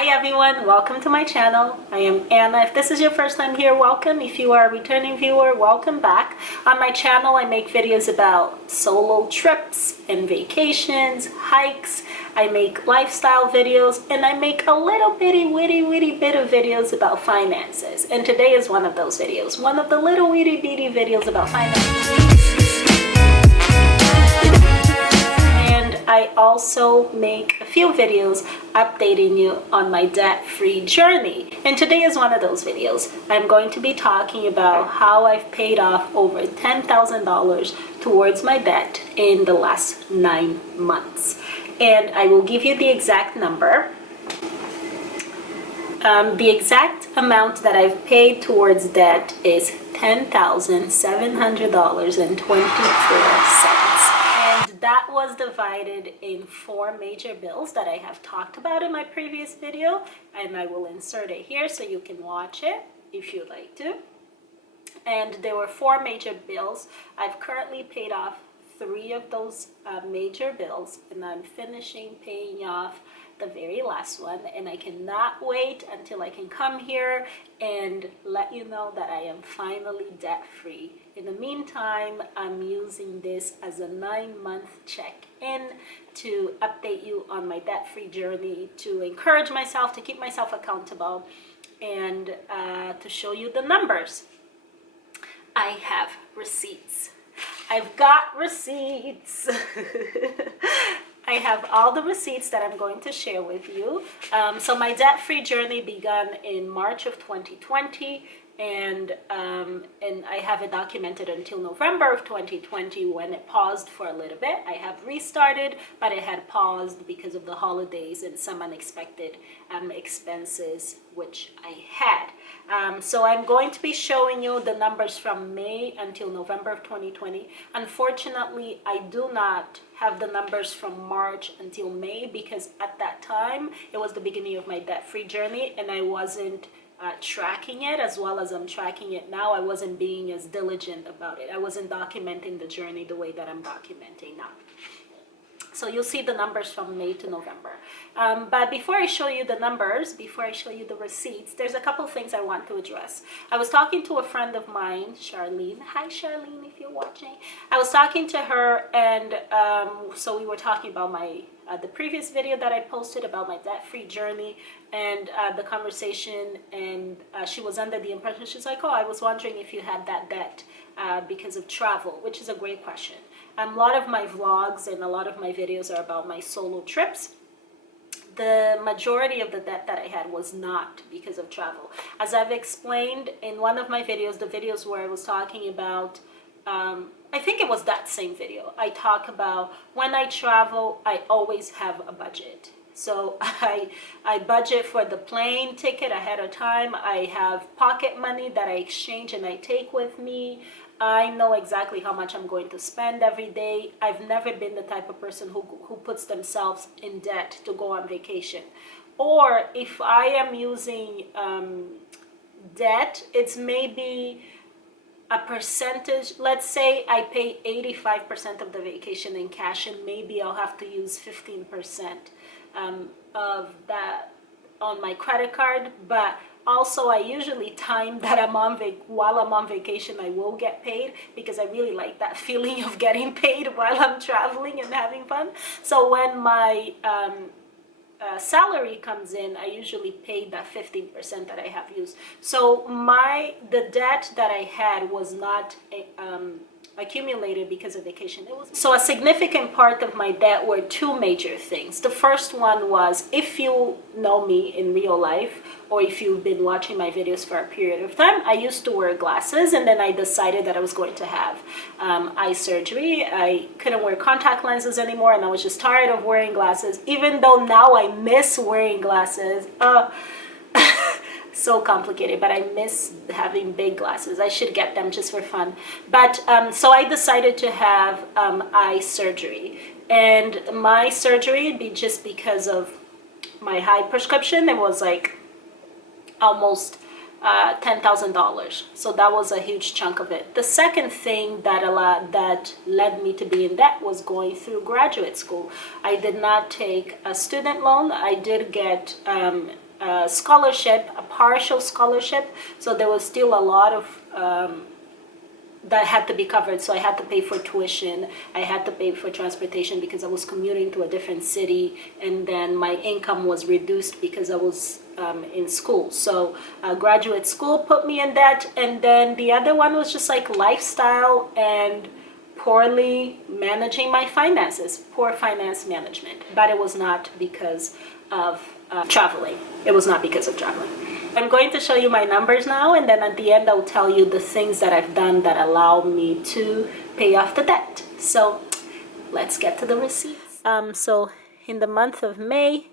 Hi everyone, welcome to my channel. I am Anna. If this is your first time here, welcome. If you are a returning viewer, welcome back. On my channel, I make videos about solo trips and vacations, hikes. I make lifestyle videos, and I make a little witty bit of videos about finances. And today is one of those videos, one of the little bitty videos about finances. I also make a few videos updating you on my debt-free journey. And today is one of those videos. I'm going to be talking about how I've paid off over $10,000 towards my debt in the last 9 months. And I will give you the exact number. The exact amount that I've paid towards debt is $10,700.24. That was divided in 4 major bills that I have talked about in my previous video, and I will insert it here so you can watch it if you'd like to. And there were 4 major bills. I've currently paid off 3 of those major bills, and I'm finishing paying off the very last one, and I cannot wait until I can come here and let you know that I am finally debt-free. In the meantime, I'm using this as a 9-month check-in to update you on my debt-free journey, to encourage myself, to keep myself accountable, and to show you the numbers. I have receipts. I've got receipts. I have all the receipts that I'm going to share with you. So my debt-free journey began in March of 2020, and I have it documented until November of 2020 when it paused for a little bit. I have restarted, but it had paused because of the holidays and some unexpected expenses which I had. So I'm going to be showing you the numbers from May until November of 2020. Unfortunately, I do not have the numbers from March until May because at that time it was the beginning of my debt-free journey, and I wasn't tracking it as well as I'm tracking it now. I wasn't being as diligent about it. I wasn't documenting the journey the way that I'm documenting now. So you'll see the numbers from May to November. But before I show you the numbers, before I show you the receipts, there's a couple things I want to address. I was talking to a friend of mine, Charlene. Hi, Charlene, if you're watching. I was talking to her, and so we were talking about my the previous video that I posted about my debt-free journey and the conversation, and she was under the impression, she's like, oh, I was wondering if you had that debt because of travel, which is a great question. A lot of my vlogs and a lot of my videos are about my solo trips. The majority of the debt that I had was not because of travel. As I've explained in one of my videos, the videos where I was talking about, I think it was that same video, I talk about when I travel, I always have a budget. So I budget for the plane ticket ahead of time. I have pocket money that I exchange and I take with me. I know exactly how much I'm going to spend every day. I've never been the type of person who puts themselves in debt to go on vacation. Or if I am using debt, it's maybe a percentage. Let's say I pay 85% of the vacation in cash, and maybe I'll have to use 15% of that on my credit card. But also, I usually time that while I'm on vacation, I will get paid because I really like that feeling of getting paid while I'm traveling and having fun. So when my salary comes in, I usually pay that 15% that I have used. So the debt that I had was not accumulated because of vacation. So a significant part of my debt were 2 major things. The first one was, if you know me in real life, or if you've been watching my videos for a period of time, I used to wear glasses, and then I decided that I was going to have eye surgery. I couldn't wear contact lenses anymore, and I was just tired of wearing glasses, even though now I miss wearing glasses. So complicated, but I miss having big glasses. I should get them just for fun. But so I decided to have eye surgery, and my surgery, just because of my high prescription, it was like almost $10,000. So that was a huge chunk of it. The second thing that led me to be in debt was going through graduate school. I did not take a student loan. I did get scholarship, a partial scholarship. So there was still a lot of that had to be covered. So I had to pay for tuition, I had to pay for transportation because I was commuting to a different city, and then my income was reduced because I was in school. So graduate school put me in debt, and then the other one was just like lifestyle and poorly managing my finances, poor finance management. But it was not because of traveling. It was not because of traveling. I'm going to show you my numbers now, and then at the end I'll tell you the things that I've done that allow me to pay off the debt. So let's get to the receipts. So in the month of May,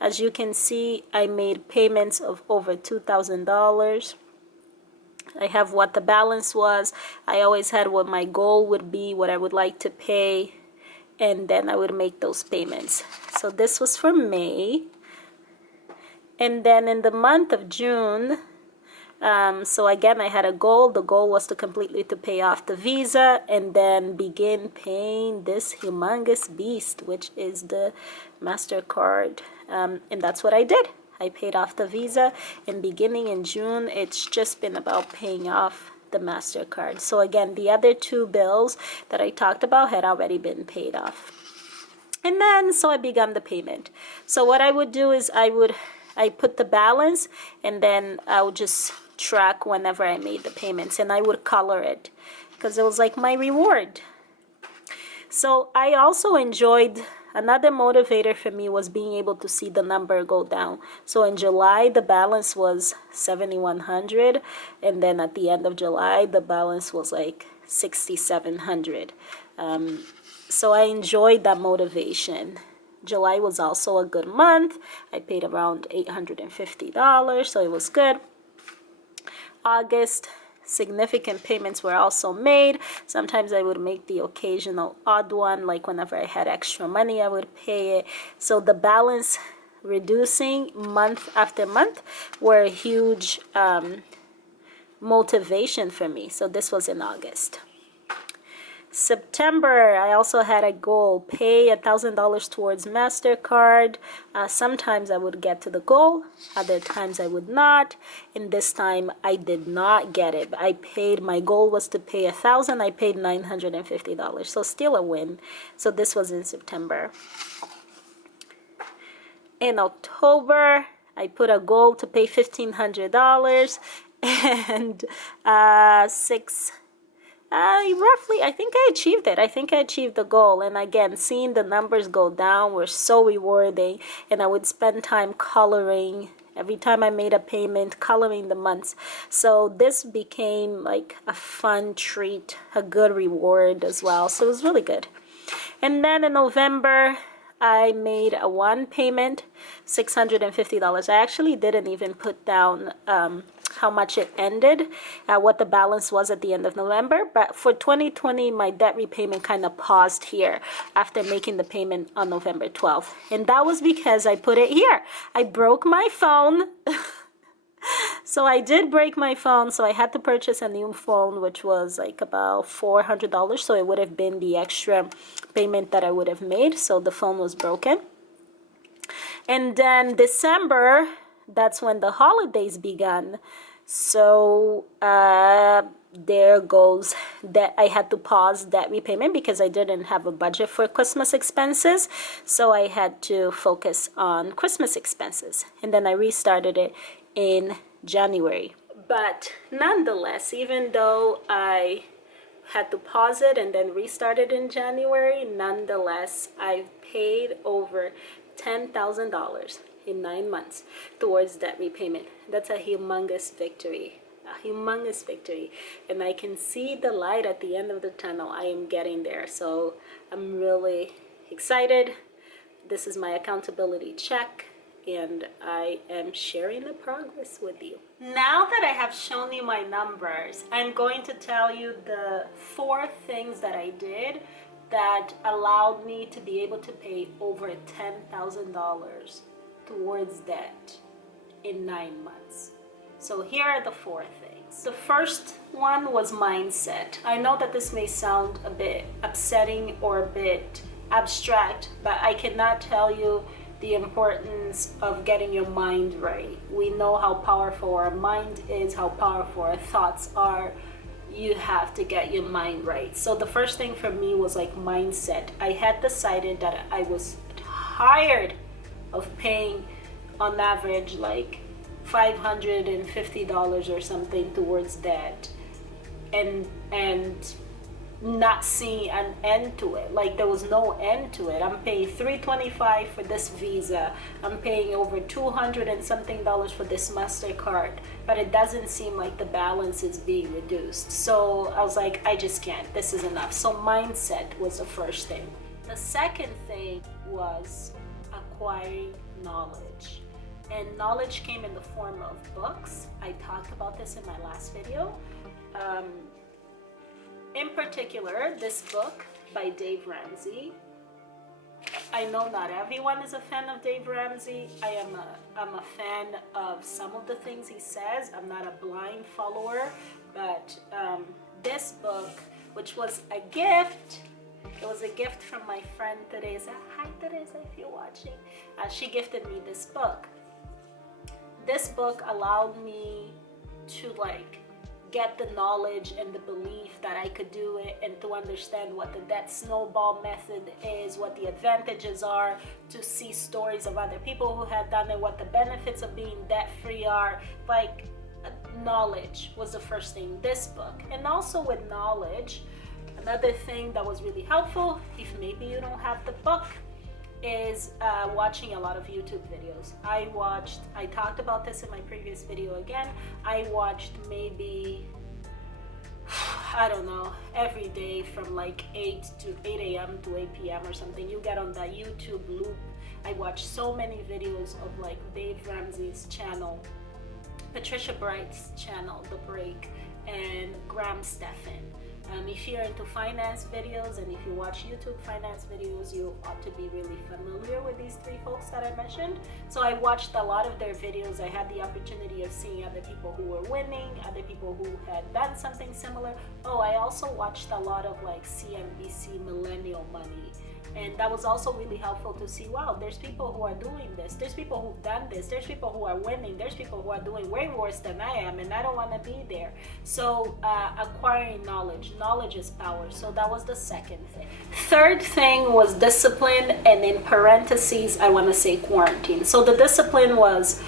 as you can see, I made payments of over $2,000. I have what the balance was. I always had what my goal would be, what I would like to pay, and then I would make those payments. So this was for May. And then in the month of June, so again, I had a goal. The goal was to completely to pay off the visa and then begin paying this humongous beast, which is the MasterCard. And that's what I did. I paid off the visa, and beginning in June, it's just been about paying off the MasterCard. So again, the other two bills that I talked about had already been paid off. And then, so I began the payment. So what I would do is I put the balance, and then I would just track whenever I made the payments, and I would color it because it was like my reward. So I also enjoyed, another motivator for me was being able to see the number go down. So in July, the balance was $7,100, and then at the end of July, the balance was like $6,700. So I enjoyed that motivation. July was also a good month. I paid around $850, so it was good. August, significant payments were also made. Sometimes I would make the occasional odd one, like whenever I had extra money, I would pay it. So the balance reducing month after month were a huge motivation for me. So this was in August. September, I also had a goal, pay $1,000 towards MasterCard. Sometimes I would get to the goal, other times I would not. And this time I did not get it. I paid, my goal was to pay $1,000, I paid $950. So still a win. So this was in September. In October, I put a goal to pay $1,500 and roughly, I think I achieved it. I think I achieved the goal. And again, seeing the numbers go down were so rewarding. And I would spend time coloring. Every time I made a payment, coloring the months. So this became like a fun treat, a good reward as well. So it was really good. And then in November, I made a one payment, $650. I actually didn't even put down how much it ended, what the balance was at the end of November. But for 2020, my debt repayment kind of paused here after making the payment on November 12th. And that was because I put it here. I broke my phone. So I did break my phone, so I had to purchase a new phone, which was like about $400. So it would have been the extra payment that I would have made. So the phone was broken. And then December, that's when the holidays began. So there goes that I had to pause debt repayment because I didn't have a budget for Christmas expenses. So I had to focus on Christmas expenses. And then I restarted it in January. But nonetheless, even though I had to pause it and then restart it in January, nonetheless, I've paid over $10,000 in 9 months towards debt repayment. That's a humongous victory. A humongous victory. And I can see the light at the end of the tunnel. I am getting there. So I'm really excited. This is my accountability check, and I am sharing the progress with you. Now that I have shown you my numbers, I'm going to tell you the 4 things that I did that allowed me to be able to pay over $10,000 towards debt in 9 months. So here are the 4 things. The first one was mindset. I know that this may sound a bit upsetting or a bit abstract, but I cannot tell you the importance of getting your mind right. We know how powerful our mind is, how powerful our thoughts are. You have to get your mind right. So the first thing for me was like mindset. I had decided that I was tired of paying on average like $550 or something towards debt, and not seeing an end to it. Like there was no end to it. I'm paying $325 for this Visa. I'm paying over $200 and something for this MasterCard, but it doesn't seem like the balance is being reduced. So I was like, I just can't. This is enough. So mindset was the first thing. The second thing was acquiring knowledge. And knowledge came in the form of books. I talked about this in my last video. In particular, this book by Dave Ramsey. I know not everyone is a fan of Dave Ramsey. I'm a fan of some of the things he says. I'm not a blind follower, but this book, which was a gift, it was a gift from my friend Teresa. Hi Teresa, if you're watching. She gifted me this book. This book allowed me to like get the knowledge and the belief that I could do it, and to understand what the debt snowball method is, what the advantages are, to see stories of other people who have done it, what the benefits of being debt free are. Like knowledge was the first thing, this book. And also with knowledge, another thing that was really helpful, if maybe you don't have the book, is watching a lot of YouTube videos. I talked about this in my previous video again. I watched maybe, I don't know, every day from like 8 a.m. to 8 p.m. or something. You get on that YouTube loop. I watched so many videos of like Dave Ramsey's channel, Patricia Bright's channel, The Break, and Graham Stephan. If you're into finance videos and if you watch YouTube finance videos, you ought to be really familiar with these three folks that I mentioned. So I watched a lot of their videos. I had the opportunity of seeing other people who were winning, other people who had done something similar. Oh, I also watched a lot of like CNBC Millennial Money. And that was also really helpful to see, wow, there's people who are doing this. There's people who've done this. There's people who are winning. There's people who are doing way worse than I am, and I don't want to be there. So acquiring knowledge. Knowledge is power. So that was the second thing. Third thing was discipline, and in parentheses, I want to say quarantine. So the discipline was,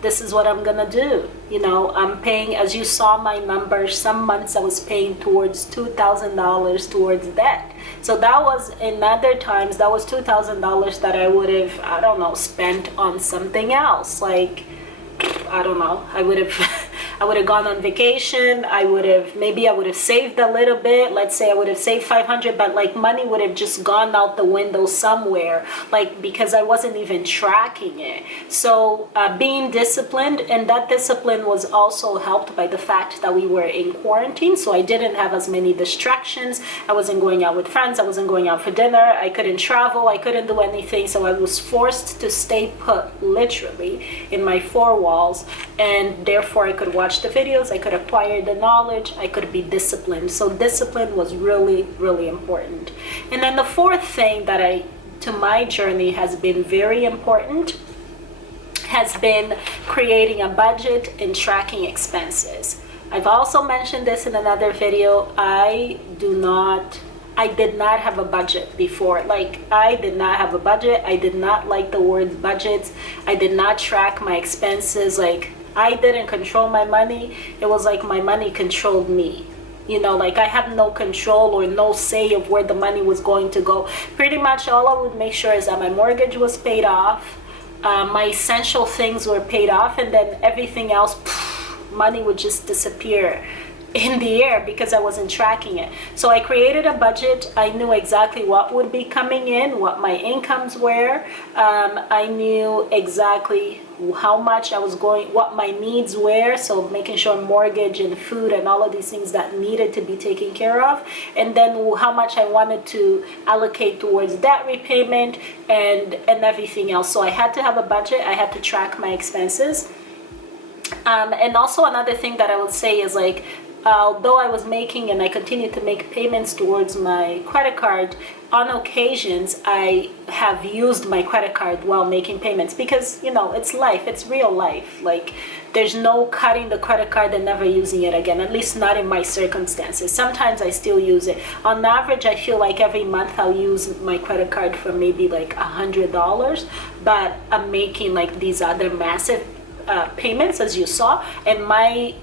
this is what I'm gonna do. You know, I'm paying, as you saw my numbers, some months I was paying towards $2,000 towards debt. So that was, in other times, that was $2,000 that I would have, I don't know, spent on something else. Like, I don't know, I would have gone on vacation. Maybe I would have saved a little bit. Let's say I would have saved $500, but like money would have just gone out the window somewhere, like because I wasn't even tracking it. So being disciplined, and that discipline was also helped by the fact that we were in quarantine. So I didn't have as many distractions. I wasn't going out with friends. I wasn't going out for dinner. I couldn't travel. I couldn't do anything. So I was forced to stay put, literally, in my four walls, and therefore I could watch the videos, I could acquire the knowledge, I could be disciplined. So discipline was really, really important. And then the fourth thing that to my journey has been very important has been creating a budget and tracking expenses. I've also mentioned this in another video. I did not have a budget before. Like, I did not have a budget. I did not like the word budgets. I did not track my expenses. Like, I didn't control my money. It was like my money controlled me. You know, like I had no control or no say of where the money was going to go. Pretty much all I would make sure is that my mortgage was paid off, my essential things were paid off, and then everything else, money would just disappear in the air because I wasn't tracking it. So I created a budget. I knew exactly what would be coming in, what my incomes were. I knew exactly how much I was going, what my needs were. So making sure mortgage and food and all of these things that needed to be taken care of. And then how much I wanted to allocate towards debt repayment and everything else. So I had to have a budget. I had to track my expenses. And also another thing that I would say is like, although I was making and I continued to make payments towards my credit card, on occasions I have used my credit card while making payments because, you know, it's life, it's real life. Like, there's no cutting the credit card and never using it again, at least not in my circumstances. Sometimes I still use it. On average, I feel like every month I'll use my credit card for maybe like $100, but I'm making like these other massive payments, as you saw. And my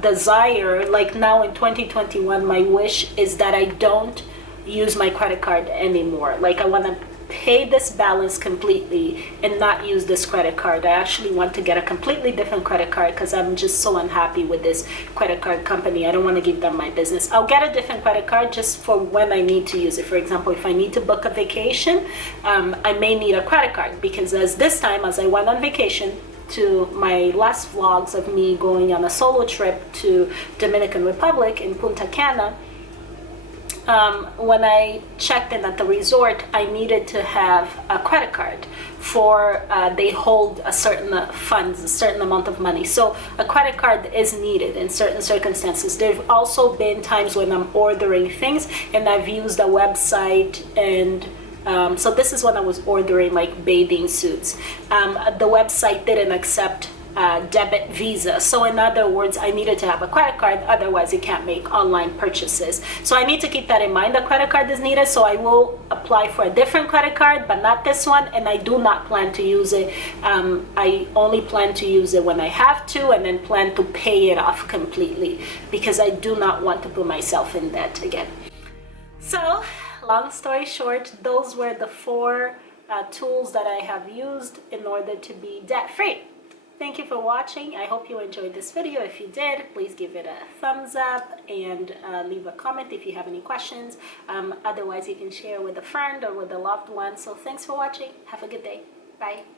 desire, like now in 2021, my wish is that I don't use my credit card anymore. Like, I want to pay this balance completely and not use this credit card. I actually want to get a completely different credit card because I'm just so unhappy with this credit card company. I don't want to give them my business. I'll get a different credit card just for when I need to use it. For example, if I need to book a vacation, I may need a credit card, because this time as I went on vacation, to my last vlogs of me going on a solo trip to Dominican Republic in Punta Cana, when I checked in at the resort, I needed to have a credit card for, they hold a certain funds, a certain amount of money. So a credit card is needed in certain circumstances. There have also been times when I'm ordering things and I've used a website, and so this is when I was ordering like bathing suits. The website didn't accept debit Visa. So in other words, I needed to have a credit card, otherwise you can't make online purchases. So I need to keep that in mind. The credit card is needed, so I will apply for a different credit card, but not this one, and I do not plan to use it. I only plan to use it when I have to, and then plan to pay it off completely, because I do not want to put myself in debt again. So, long story short, those were the 4 tools that I have used in order to be debt-free. Thank you for watching. I hope you enjoyed this video. If you did, please give it a thumbs up and leave a comment if you have any questions. Otherwise, you can share with a friend or with a loved one. So thanks for watching. Have a good day. Bye.